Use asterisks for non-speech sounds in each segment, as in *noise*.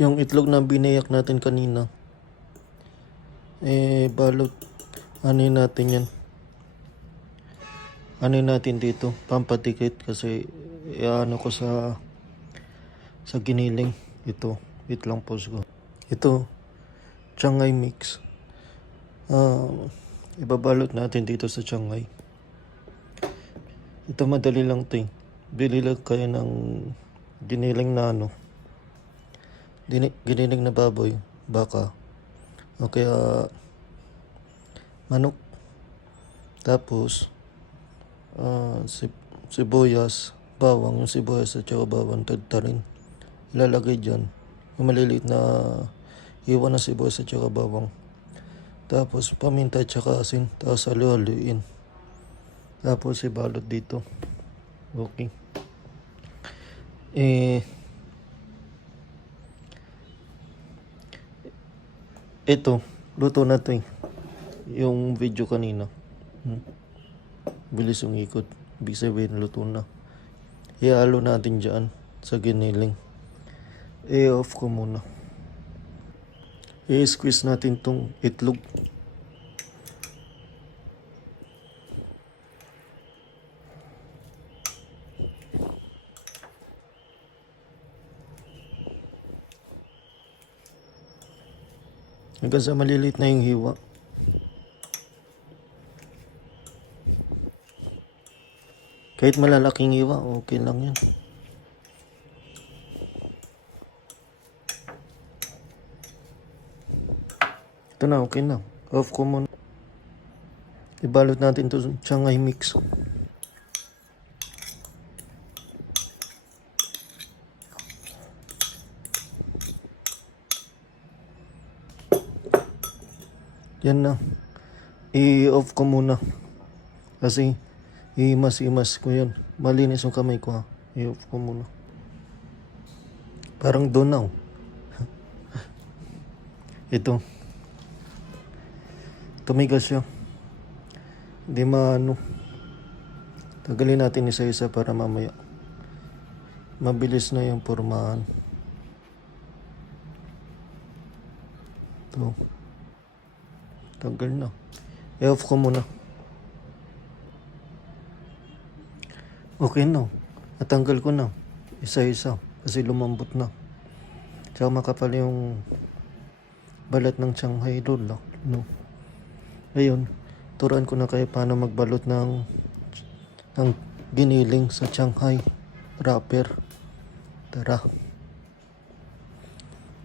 Yung itlog na binayak natin kanina. Eh, balot. Ano natin yan? Ano natin dito? Pampatikit kasi eh, ano ko sa sa giniling. Ito. Wait lang pause ko. Ito. Shanghai mix. Ah, ibabalot natin dito sa Shanghai. Ito madali lang to eh. Bili lang kayo ng giniling na ano. Dini- giniling na baboy. Baka. O kaya manok. Tapos ah, sib- sibuyas, bawang, yung sibuyas at saka bawang tagtarin. Ilalagay dyan. Yung maliliit na iwan ng sibuyas at saka bawang. Tapos paminta at saka asin. Tapos halu-haluin. Tapos ibalot dito. Okay. Eh, ito, luto na to eh. Yung video kanina. Hmm. Bilis yung ikot. Ibig sabihin, luto na. Ihalo natin dyan sa giniling. I-off ko muna. I-squeeze natin tong itlog. Hanggang sa maliliit na yung hiwa. Kahit malalaking hiwa, okay lang yan. Ito na, okay na. Off ko muna. Ibalot natin to sa Shanghai mix. Yan na. I-off ko muna. Kasi imas-imas ko yan. Malinis yung kamay ko ha. I-off ko muna. Parang doon na oh. *laughs* Ito. Tumigas siya. Hindi maano. Tagalin natin isa-isa para mamaya. Mabilis na yung pormahan. Ito. Tagal na. I-off ko muna. Okay na. Natanggal ko na. Isa-isa. Kasi lumambot na. Tsaka makapal yung balat ng Shanghai roll. ah. No. Ngayon, turuan ko na kayo paano magbalot ng ng giniling sa Shanghai wrapper. Tara.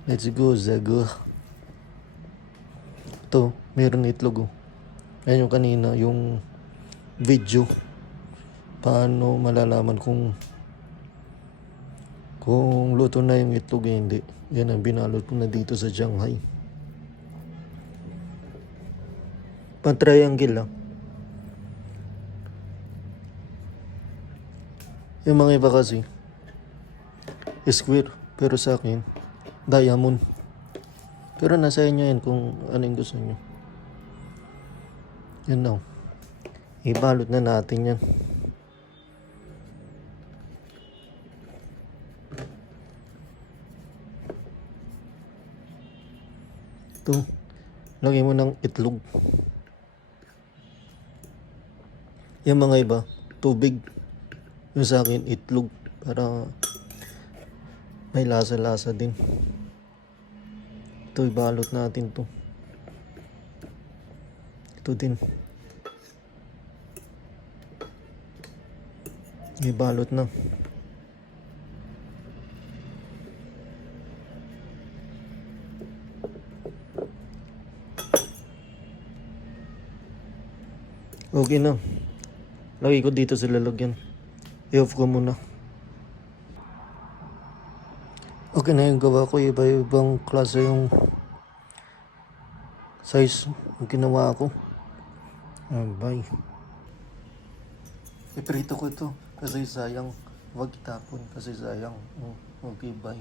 Let's go, Zago. Ito, meron itlog oh. Ayan yung kanina, yung video. Paano malalaman kung kung luto na yung itlog eh, hindi. Yan ang binalot ko na dito sa Shanghai. Pan-triangle lang. Yung mga iba kasi, square. Pero sa akin, diamond. Pero nasa inyo yan kung ano yung gusto nyo. Na. oh. Ibalot na natin yan. Ito. Lagay mo ng itlog. Yung mga iba, tubig. Yung sa akin, itlog. Para may lasa-lasa din. Ito, ibalot natin to. Ito din. Ibalot na. Okay na. Lagay ko dito sa lalagyan. I-off ko muna. Na yung gawa ko. Iba-ibang klase yung size yung ginawa ko. Bye. Iprito ko ito kasi sayang. Huwag itapon kasi sayang. Oh, okay, bye.